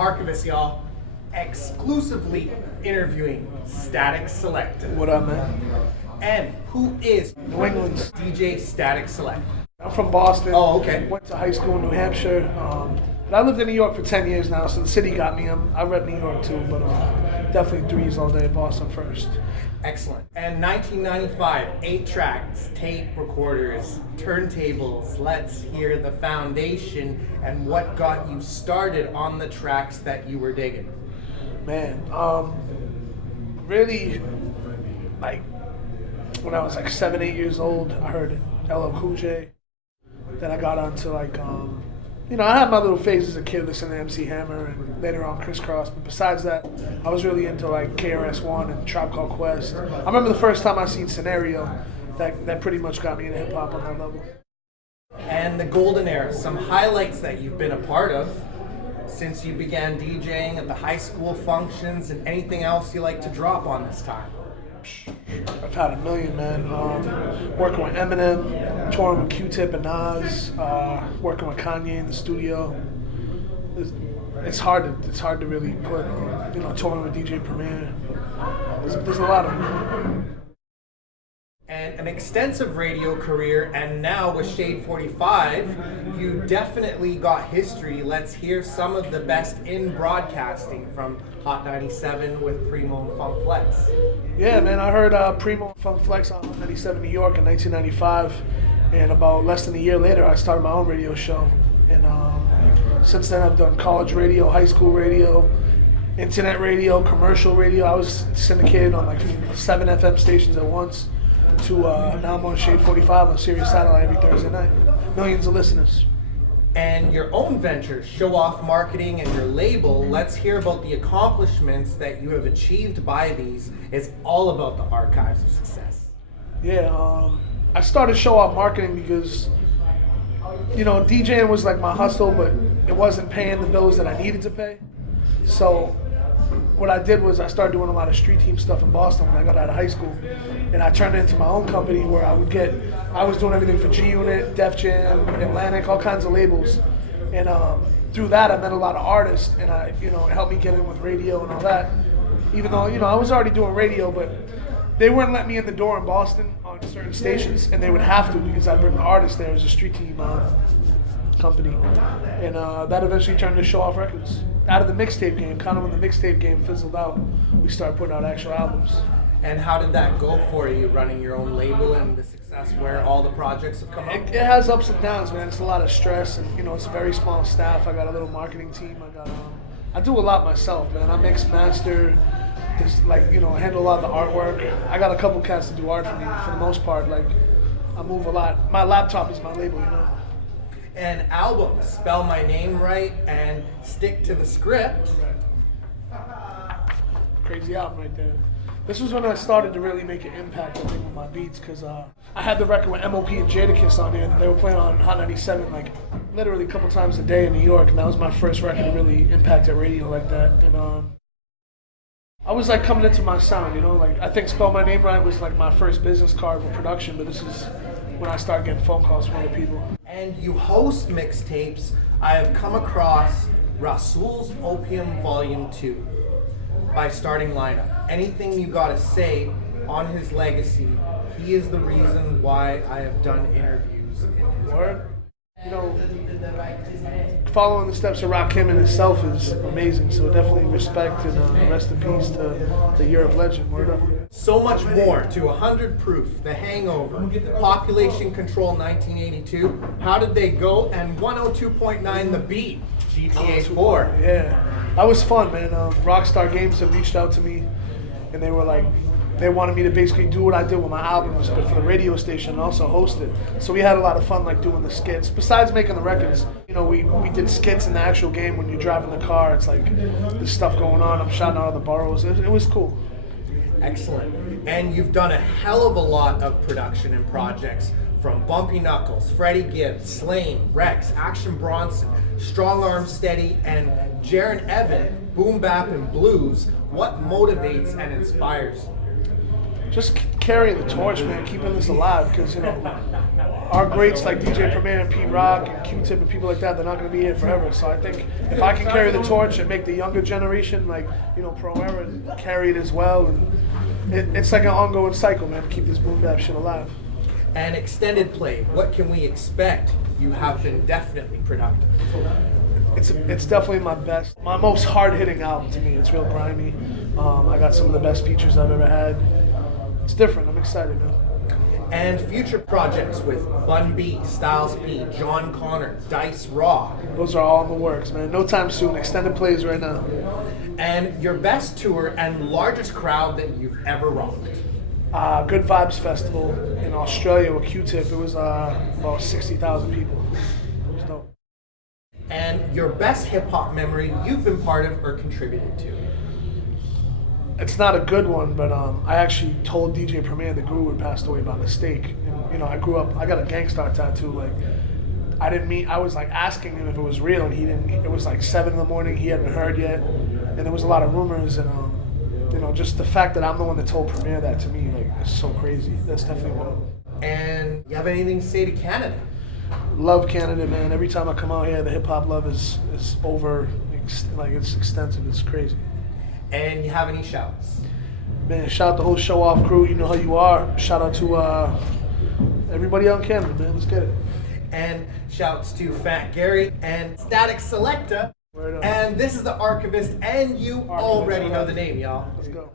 archivist, y'all. Exclusively interviewing Statik Selektah. What up, man? And who is New England's. DJ Statik Selektah? I'm from Boston. Oh, okay. Went to high school in New Hampshire. But I lived in New York for 10 years now, so the city got me. I rep New York too, but definitely threes all day. Boston first. Excellent. And 1995, 8 tracks, tape recorders, turntables. Let's hear the foundation and what got you started on the tracks that you were digging. Man, really, like, when I was like 7, 8 years old, I heard LL Cool J. Then I got onto like, I had my little phase as a kid listening to MC Hammer and later on Crisscross. But besides that, I was really into like KRS-One and Tribe Called Quest. I remember the first time I seen Scenario, that pretty much got me into hip hop on that level. And the golden era, some highlights that you've been a part of since you began DJing at the high school functions, and anything else you like to drop on this time. I've had a million, man. Working with Eminem, touring with Q-Tip and Nas, working with Kanye in the studio. It's hard to really put, touring with DJ Premier. There's a lot of them. And an extensive radio career, and now with Shade 45, you definitely got history. Let's hear some of the best in broadcasting from Hot 97 with Primo and Funk Flex. Yeah, man, I heard Primo and Funk Flex on Hot 97 New York in 1995, and about less than a year later, I started my own radio show. And since then, I've done college radio, high school radio, internet radio, commercial radio. I was syndicated on like 7 FM stations at once. To now I'm on Shade 45 on Sirius Satellite every Thursday night. Millions of listeners. And your own venture, Show Off Marketing, and your label, let's hear about the accomplishments that you have achieved by these. It's all about the archives of success. Yeah, I started Show Off Marketing because, DJing was like my hustle, but it wasn't paying the bills that I needed to pay. So what I did was I started doing a lot of street team stuff in Boston when I got out of high school, and I turned it into my own company where I was doing everything for G-Unit, Def Jam, Atlantic, all kinds of labels, and through that I met a lot of artists, and it helped me get in with radio and all that. Even though I was already doing radio, but they wouldn't let me in the door in Boston on certain stations, and they would have to because I bring the artists there as a street team company, and that eventually turned to Show Off Records. Out of the mixtape game, kind of when the mixtape game fizzled out, we started putting out actual albums. And how did that go for you, running your own label and the success where all the projects have come up? It has ups and downs, man. It's a lot of stress, and it's a very small staff. I got a little marketing team. I do a lot myself, man. I mix, master, handle a lot of the artwork. I got a couple cats to do art for me. For the most part, I move a lot. My laptop is my label, And albums, Spell My Name Right and Stick to the Script. Crazy album right there. This was when I started to really make an impact, I think, with my beats, because I had the record with MOP and Jadakiss on there, and they were playing on Hot 97 literally a couple times a day in New York, and that was my first record to really impact at radio like that. And I was coming into my sound, I think Spell My Name Right was my first business card with production, but this is when I started getting phone calls from other people. And you host mixtapes. I have come across Rasul's Opium Volume 2 by Starting Lineup. Anything you gotta say on his legacy? He is the reason why I have done interviews in his Word. Following the steps of Rakim and himself is amazing, so definitely respect and rest in peace to the Europe legend. Word up. So much more to 100 Proof, The Hangover, Population Control 1982, How Did They Go, and 102.9 The Beat, GTA 4. Yeah, that was fun, man. Rockstar Games had reached out to me, and they were they wanted me to basically do what I did with my albums, but for the radio station and also host it. So we had a lot of fun doing the skits. Besides making the records, we did skits in the actual game when you're driving the car. It's there's stuff going on. I'm shouting out of the boroughs. It was cool. Excellent. And you've done a hell of a lot of production and projects from Bumpy Knuckles, Freddie Gibbs, Slane, Rex, Action Bronson, Strong Arm Steady, and Jaron Evan, Boom Bap and Blues. What motivates and inspires you? Just carrying the torch, man, keeping this alive, because our greats like DJ Premier and Pete Rock and Q-Tip and people like that, they're not going to be here forever. So I think if I can carry the torch and make the younger generation, like, you know, Pro Era, carry it as well, and it's like an ongoing cycle, man, to keep this boom bap shit alive. And extended play, what can we expect? You have been definitely productive. It's definitely my most hard-hitting album to me. It's real grimy. I got some of the best features I've ever had. It's different. I'm excited, man. And future projects with Bun B, Styles P, John Connor, Dice Raw. Those are all in the works, man. No time soon. Extended plays right now. And your best tour and largest crowd that you've ever rocked. Good Vibes Festival in Australia with Q-Tip. It was about 60,000 people. It was dope. And your best hip-hop memory you've been part of or contributed to. It's not a good one, but I actually told DJ Premier the Guru had passed away by mistake. And, you know, I grew up, I got a Gangstar tattoo. Like, I was like asking him if it was real, and he didn't. It was like 7 in the morning, he hadn't heard yet. And there was a lot of rumors, and you know, just the fact that I'm the one that told Premier that to me, like, it's so crazy. That's definitely one of them. And you have anything to say to Canada? Love Canada, man. Every time I come out here, the hip hop love is over, like, it's extensive. It's crazy. And you have any shouts? Man, shout out the whole Show Off crew. You know how you are. Shout out to everybody out in Canada, man. Let's get it. And shouts to Fat Gary and Statik Selektah. Right on. And this is the Archivist, and you already know the name, y'all. Let's go.